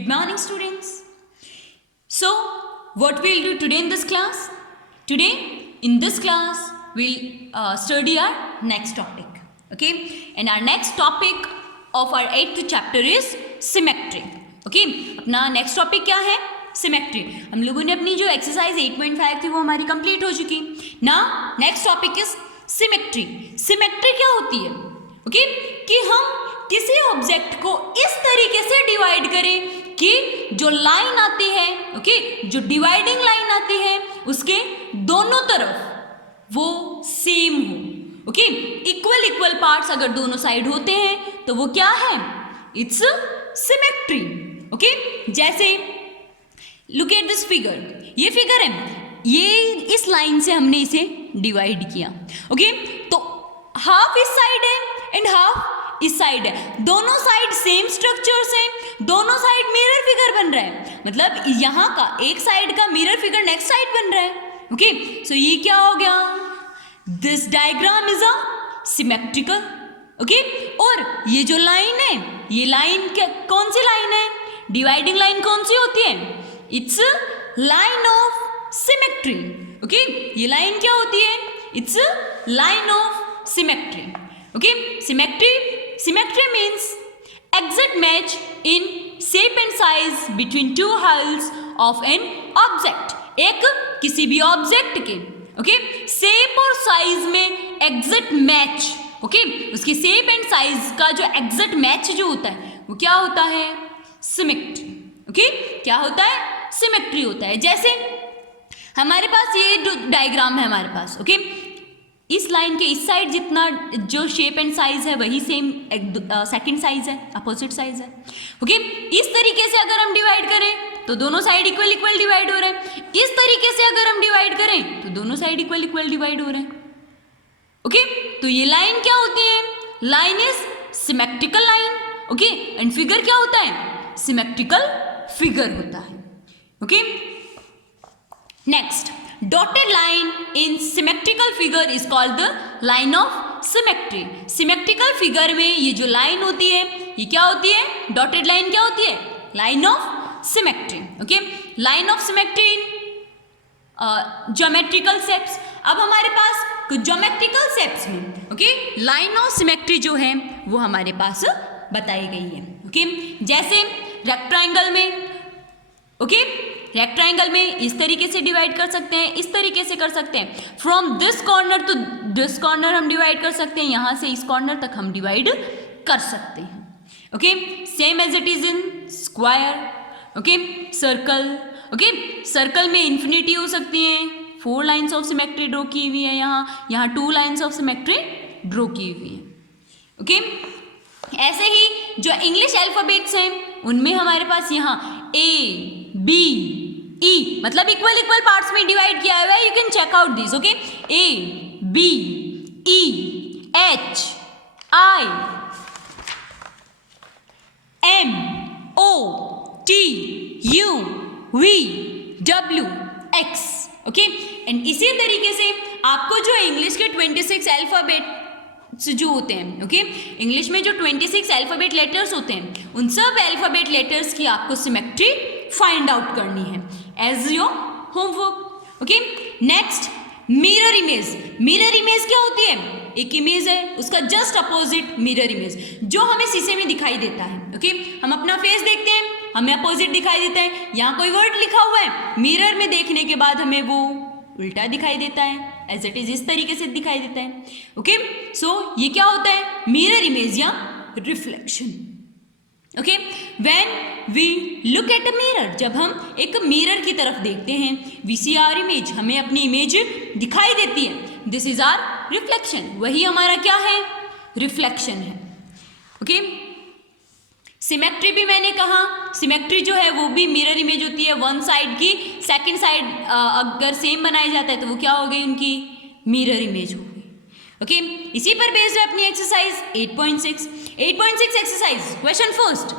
Good morning, students. So, what we'll do today in this class? Today, in this class, we'll study our next topic. Okay? And our next topic of our 8th chapter is symmetry. Okay? अपना next topic क्या है? Symmetry. हम लोगों ने अपनी जो exercise 8.5 थी वो हमारी complete हो चुकी. Now, next topic is symmetry. Symmetry क्या होती है? Okay? कि हम किसी ऑब्जेक्ट को इस तरीके से डिवाइड करें कि जो लाइन आती है, ओके, जो डिवाइडिंग लाइन आती है उसके दोनों तरफ वो सेम हो. ओके, इक्वल पार्ट्स अगर दोनों साइड होते हैं तो वो क्या है? It's symmetry. ओके, जैसे लुक एट दिस फिगर. ये फिगर है, ये इस लाइन से हमने इसे डिवाइड किया. ओके, तो हाफ इस साइड है एंड हाफ इस साइड है. दोनों साइड सेम स्ट्रक्चर से, दोनों साइड मिरर फिगर बन रहा है. मतलब यहाँ का एक साइड का मिरर फिगर नेक्स्ट साइड बन रहा है. ओके, सो ये क्या हो गया? This diagram is a symmetrical. Okay, और ये जो लाइन है, ये लाइन कौन सी लाइन है? डिवाइडिंग लाइन कौन सी होती है? It's line of symmetry. Okay, ये लाइन क्या होती है? It's line of symmetry. Okay, symmetry means exact match in shape and size between two hulls of an object. एक किसी भी ऑब्जेक्ट के, ओके, शेप और साइज में एग्जैक्ट मैच. ओके, उसकी शेप एंड साइज का जो एग्जैक्ट मैच जो होता है वो क्या होता है? सिमेट्री. ओके, क्या होता है? सिमेट्री होता है. जैसे हमारे पास ये जो डायग्राम है हमारे पास, ओके, इस लाइन के इस साइड जितना जो शेप एंड साइज है वही सेम सेकंड साइज है, अपोजिट साइज है. ओके, इस तरीके से अगर हम डिवाइड करें तो दोनों साइड इक्वल डिवाइड हो रहे हैं. इस तरीके से अगर हम डिवाइड करें तो दोनों साइड इक्वल डिवाइड हो रहे हैं. ओके, तो ये लाइन क्या होती है? Line is symmetrical line. Okay, and figure क्या होता है? सिमेट्रिकल फिगर होता है. Okay, next, dotted line in symmetrical figure is called the line of symmetry. Symmetrical figure में ये जो line होती है ये क्या होती है? dotted line क्या होती है? line of symmetry. Okay, line of symmetry in geometrical shapes. अब हमारे पास कुछ geometrical shapes में, okay, line of symmetry जो है वो हमारे पास बताई गई है. Okay, जैसे rectangle में, okay, रेक्टेंगल में इस तरीके से डिवाइड कर सकते हैं, इस तरीके से कर सकते हैं. From this corner to this corner हम डिवाइड कर सकते हैं, यहाँ से इस कॉर्नर तक हम डिवाइड कर सकते हैं. Okay, same as it is in square. Okay, circle. Okay, circle में इन्फिनिटी हो सकती है. 4 लाइन्स ऑफ सिमेट्री ड्रॉ की हुई है यहाँ 2 लाइन्स ऑफ सिमेट्री ड्रॉ की हुई है. ओके, ऐसे ही जो इंग्लिश अल्फाबेट्स हैं उनमें हमारे पास यहाँ A, B, E मतलब इक्वल पार्ट्स में डिवाइड किया हुआ है. You can check out this. Okay, A, B, E, H, I, M, O, T, U, V, W, X. Okay, and इसी तरीके से आपको जो इंग्लिश के 26 अल्फाबेट जो होते हैं, ओके, इंग्लिश में जो 26 अल्फाबेट लेटर्स होते हैं उन सब अल्फाबेट लेटर्स की आपको सिमेट्री फाइंड आउट करनी है as your homework. Okay, next, mirror image. Mirror image क्या होती है? एक इमेज है, उसका जस्ट अपोजिट मिरर इमेज जो हमें शीशे में दिखाई देता है. ओके, हम अपना फेस देखते हैं, हमें अपोजिट दिखाई देता है. यहाँ कोई वर्ड लिखा हुआ है, मिरर में देखने के बाद हमें वो उल्टा दिखाई देता है, एज इट इज इस तरीके से दिखाई देता है. ओके, सो ये क्या होता है? मिरर इमेज या reflection. Okay, when we look at a mirror, जब हम एक मिरर की तरफ देखते हैं, वी सी आवर इमेज, हमें अपनी इमेज दिखाई देती है. This is our reflection. वही हमारा क्या है? रिफ्लेक्शन है. ओके, सिमेट्री भी मैंने कहा, सिमेट्री जो है वो भी मिरर इमेज होती है. वन साइड की सेकंड साइड अगर सेम बनाया जाता है तो वो क्या हो गई? उनकी मिरर इमेज हो गई. ओके, इसी पर बेस्ड है अपनी exercise 8.6. 8.6 exercise. Question first,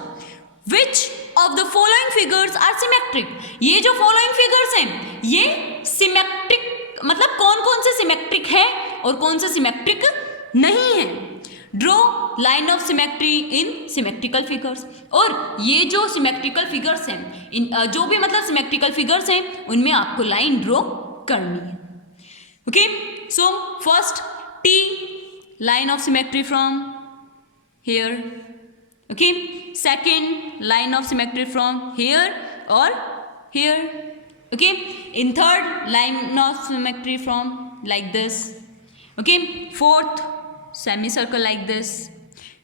which of the following figures are symmetric. ये जो फॉलोइंग फिगर्स हैं ये सिमेट्रिक मतलब कौन कौन से सिमेट्रिक है और कौन से सिमेट्रिक नहीं है. Draw line of symmetry in symmetrical figures. और ये जो सिमेट्रिकल फिगर्स हैं, इन जो भी मतलब सिमेट्रिकल फिगर्स हैं उनमें आपको लाइन ड्रॉ करनी है। Okay, so first T line of symmetry from here. Okay, second line of symmetry from here or here. Okay, in third line of symmetry from like this. Okay, fourth semicircle like this.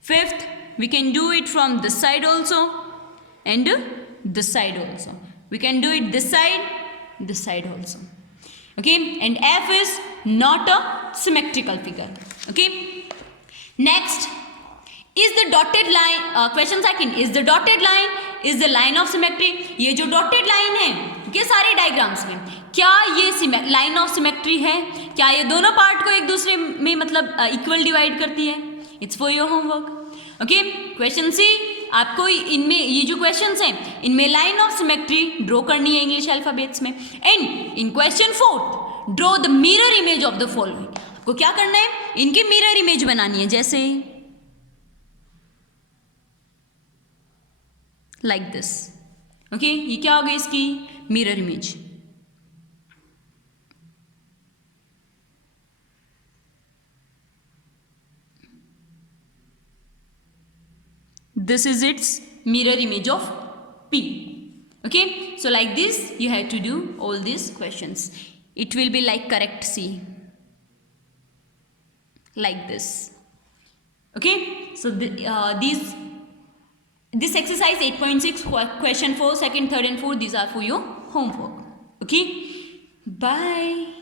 Fifth, we can do it from this side also and this side also. We can do it this side also. Okay, and F is not a symmetrical figure. Okay, next is the dotted line. Question second, is the dotted line is the line of symmetry. ये जो dotted line है ये सारे diagrams में, क्या ये line of symmetry है? क्या ये दोनों पार्ट को एक दूसरे में मतलब इक्वल डिवाइड करती है? It's for your homework. Okay, question C, आपको इनमें ये जो क्वेश्चंस हैं इनमें लाइन ऑफ सिमेट्री ड्रॉ करनी है इंग्लिश अल्फाबेट्स में। And in question fourth, draw the mirror image of the following. आपको क्या करना है? इनकी मिरर इमेज बनानी है, जैसे लाइक दिस। ओके, ये क्या हो गई इसकी mirror image. This is its mirror image of P. Okay, so like this you have to do all these questions. It will be like correct C, like this. Okay, so this exercise 8.6 question 4, second, third and fourth, these are for your homework. Okay, bye.